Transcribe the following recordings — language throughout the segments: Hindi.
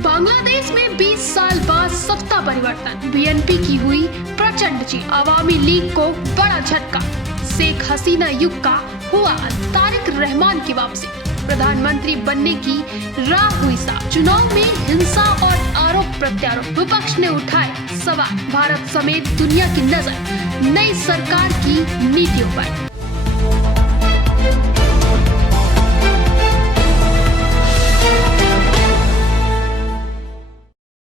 बांग्लादेश में 20 साल बाद सत्ता परिवर्तन, बीएनपी की हुई प्रचंड जीत, अवामी लीग को बड़ा झटका, शेख हसीना युग का हुआ तारिक रहमान की वापसी, प्रधानमंत्री बनने की राह हुई साफ, चुनाव में हिंसा और आरोप प्रत्यारोप, विपक्ष ने उठाए सवाल, भारत समेत दुनिया की नजर नई सरकार की नीतियों पर।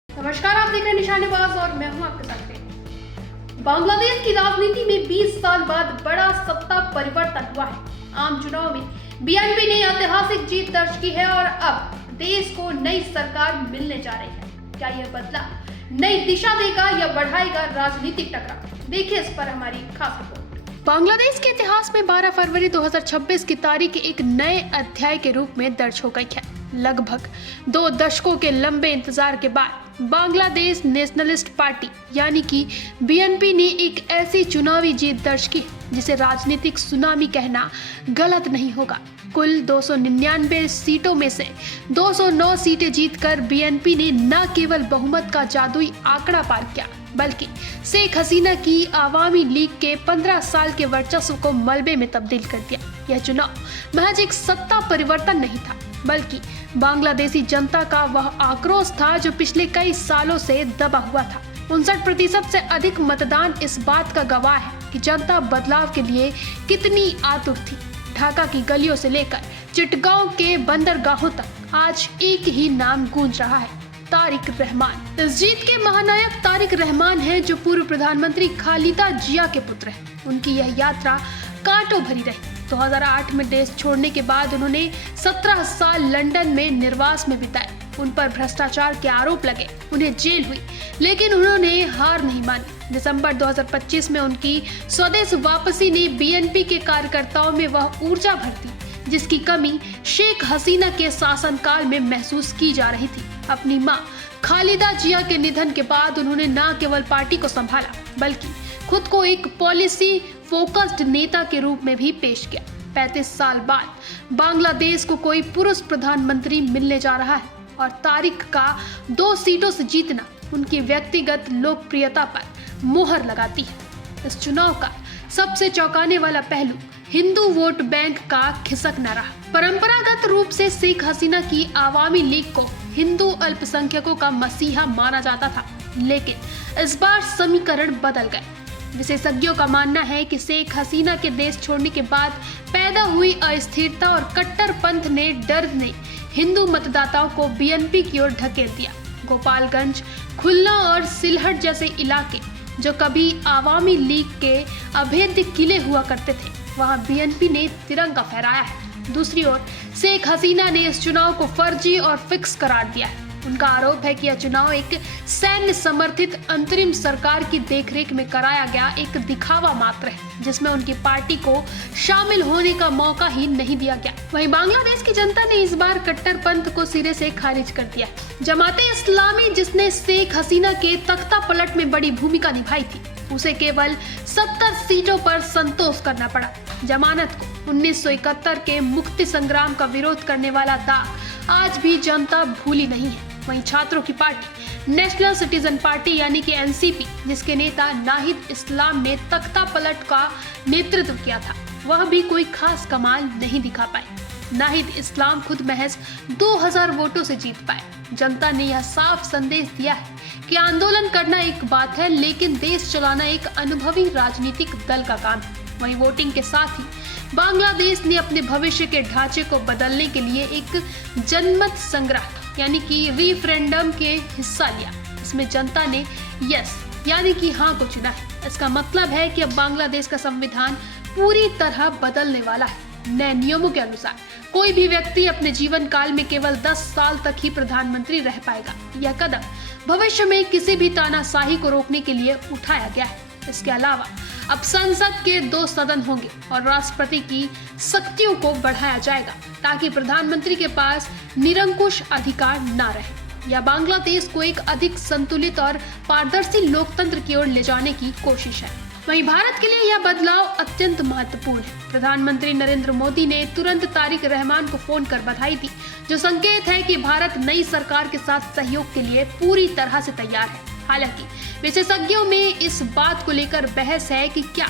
नमस्कार, आप देख रहे हैं निशानेबाज और मैं हूं आपके साथ। बांग्लादेश की राजनीति में 20 साल बाद बड़ा सत्ता परिवर्तन हुआ है। आम चुनाव में बीएनपी ने ऐतिहासिक जीत दर्ज की है और अब देश को नई सरकार मिलने जा रही है। क्या यह बदलाव नई दिशा देगा या बढ़ाएगा राजनीतिक टकराव? देखिए इस पर हमारी खास रिपोर्ट। बांग्लादेश के इतिहास में 12 फरवरी 2026 की तारीख एक नए अध्याय के रूप में दर्ज हो गई है। लगभग 2 दशकों के लंबे इंतजार के बाद बांग्लादेश नेशनलिस्ट पार्टी यानी कि बीएनपी ने एक ऐसी चुनावी जीत दर्ज की जिसे राजनीतिक सुनामी कहना गलत नहीं होगा। कुल 299 सीटों में से 209 सीटें जीतकर बीएनपी ने न केवल बहुमत का जादुई आंकड़ा पार किया, बल्कि शेख हसीना की आवामी लीग के 15 साल के वर्चस्व को मलबे में तब्दील कर दिया। यह चुनाव महज एक सत्ता परिवर्तन नहीं था, बल्कि बांग्लादेशी जनता का वह आक्रोश था जो पिछले कई सालों से दबा हुआ था। 59% से अधिक मतदान इस बात का गवाह है कि जनता बदलाव के लिए कितनी आतुर थी। ढाका की गलियों से लेकर चिटगांव के बंदरगाहों तक आज एक ही नाम गूंज रहा है, तारिक रहमान। इस जीत के महानायक तारिक रहमान हैं, जो पूर्व प्रधानमंत्री खालिदा जिया के पुत्र हैं। उनकी यह यात्रा कांटों भरी रही। 2008 में देश छोड़ने के बाद उन्होंने 17 साल लंदन में निर्वास में बिताए। उन पर भ्रष्टाचार के आरोप लगे, उन्हें जेल हुई, लेकिन उन्होंने हार नहीं मानी। दिसंबर 2025 में उनकी स्वदेश वापसी ने बीएनपी के कार्यकर्ताओं में वह ऊर्जा भर दी जिसकी कमी शेख हसीना के शासनकाल में महसूस की जा रही थी। अपनी मां खालिदा जिया के निधन के बाद उन्होंने न केवल पार्टी को संभाला, बल्कि खुद को एक पॉलिसी फोकस्ड नेता के रूप में भी पेश किया। 35 साल बाद बांग्लादेश को कोई पुरुष प्रधानमंत्री मिलने जा रहा है और तारिक का 2 सीटों से जीतना उनकी व्यक्तिगत लोकप्रियता पर मोहर लगाती है। इस चुनाव का सबसे चौंकाने वाला पहलू हिंदू वोट बैंक का खिसकना रहा। परंपरागत रूप से शेख हसीना की आवामी लीग को हिंदू अल्पसंख्यकों का मसीहा माना जाता था, लेकिन इस बार समीकरण बदल गए। विशेषज्ञों का मानना है कि शेख हसीना के देश छोड़ने के बाद पैदा हुई अस्थिरता और कट्टरपंथ ने डर ने हिंदू मतदाताओं को बीएनपी की ओर ढकेल दिया। गोपालगंज, खुलना और सिलहट जैसे इलाके जो कभी आवामी लीग के अभेद्य किले हुआ करते थे, वहां बीएनपी ने तिरंगा फहराया है। दूसरी ओर शेख हसीना ने इस चुनाव को फर्जी और फिक्स करार दिया है। उनका आरोप है कि यह चुनाव एक सैन्य समर्थित अंतरिम सरकार की देखरेख में कराया गया एक दिखावा मात्र है, जिसमें उनकी पार्टी को शामिल होने का मौका ही नहीं दिया गया। वहीं बांग्लादेश की जनता ने इस बार कट्टरपंथ को सिरे से खारिज कर दिया। जमाते इस्लामी, जिसने शेख हसीना के तख्ता पलट में बड़ी भूमिका निभाई थी, उसे केवल 70 सीटों पर संतोष करना पड़ा। जमानत को 1971 के मुक्ति संग्राम का विरोध करने वाला दाग आज भी जनता भूली नहीं है। वहीं छात्रों की पार्टी नेशनल सिटीजन पार्टी यानी कि एनसीपी, जिसके नेता नाहिद इस्लाम ने तख्ता पलट का नेतृत्व किया था, वह भी कोई खास कमाल नहीं दिखा पाए। नाहिद इस्लाम खुद महज 2000 वोटों से जीत पाए। जनता ने यह साफ संदेश दिया है कि आंदोलन करना एक बात है, लेकिन देश चलाना एक अनुभवी राजनीतिक दल का काम है। वहीं वोटिंग के साथ ही बांग्लादेश ने अपने भविष्य के ढांचे को बदलने के लिए एक जनमत संग्रह यानी कि रेफरेंडम के हिस्सा लिया। इसमें जनता ने यस यानी कि हाँ को चुना है। इसका मतलब है कि अब बांग्लादेश का संविधान पूरी तरह बदलने वाला है। नए नियमों के अनुसार कोई भी व्यक्ति अपने जीवन काल में केवल 10 साल तक ही प्रधानमंत्री रह पाएगा। यह कदम भविष्य में किसी भी तानाशाही को रोकने के लिए उठाया गया है। इसके अलावा अब संसद के 2 सदन होंगे और राष्ट्रपति की शक्तियों को बढ़ाया जाएगा ताकि प्रधानमंत्री के पास निरंकुश अधिकार न रहे। यह बांग्लादेश को एक अधिक संतुलित और पारदर्शी लोकतंत्र की ओर ले जाने की कोशिश है। वहीं भारत के लिए यह बदलाव अत्यंत महत्वपूर्ण है। प्रधानमंत्री नरेंद्र मोदी ने तुरंत तारिक रहमान को फोन कर बधाई दी, जो संकेत है कि भारत नई सरकार के साथ सहयोग के लिए पूरी तरह से तैयार है। हालांकि विशेषज्ञों में इस बात को लेकर बहस है कि क्या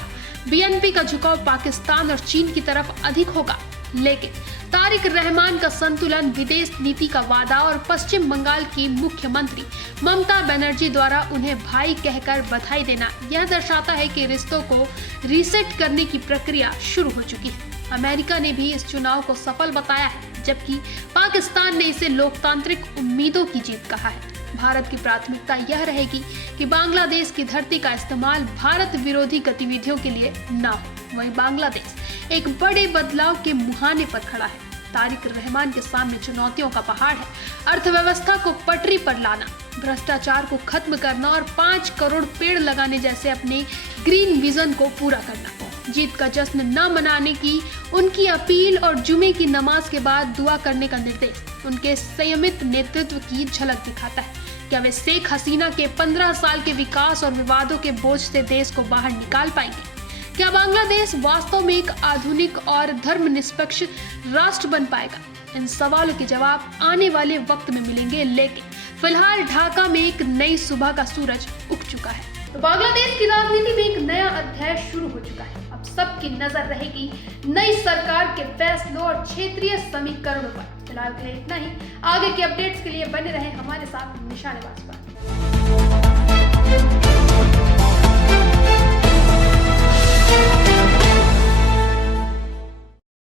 बीएनपी का झुकाव पाकिस्तान और चीन की तरफ अधिक होगा, लेकिन तारिक रहमान का संतुलन, विदेश नीति का वादा और पश्चिम बंगाल की मुख्यमंत्री ममता बनर्जी द्वारा उन्हें भाई कहकर बधाई देना यह दर्शाता है कि रिश्तों को रीसेट करने की प्रक्रिया शुरू हो चुकी है। अमेरिका ने भी इस चुनाव को सफल बताया है, जबकि पाकिस्तान ने इसे लोकतांत्रिक उम्मीदों की जीत कहा है। भारत की प्राथमिकता यह रहेगी कि बांग्लादेश की धरती का इस्तेमाल भारत विरोधी गतिविधियों के लिए न हो। वहीं बांग्लादेश एक बड़े बदलाव के मुहाने पर खड़ा है। तारिक रहमान के सामने चुनौतियों का पहाड़ है। अर्थव्यवस्था को पटरी पर लाना, भ्रष्टाचार को खत्म करना और 5 करोड़ पेड़ लगाने जैसे अपने ग्रीन विजन को पूरा करना। जीत का जश्न न मनाने की उनकी अपील और जुमे की नमाज के बाद दुआ करने का निर्देश उनके संयमित नेतृत्व की झलक दिखाता है। क्या वे शेख हसीना के 15 साल के विकास और विवादों के बोझ से देश को बाहर निकाल पाएंगे? क्या बांग्लादेश वास्तव में एक आधुनिक और धर्मनिरपेक्ष राष्ट्र बन पाएगा? इन सवालों के जवाब आने वाले वक्त में मिलेंगे, लेकिन फिलहाल ढाका में एक नई सुबह का सूरज उग चुका है। तो बांग्लादेश की राजनीति में एक नया अध्याय शुरू हो चुका है। अब सबकी नजर रहेगी नई सरकार के फैसलों और क्षेत्रीय समीकरणों पर। फिलहाल के लिए इतना ही। आगे के अपडेट्स के लिए बने रहें हमारे साथ निशानेबाज पर।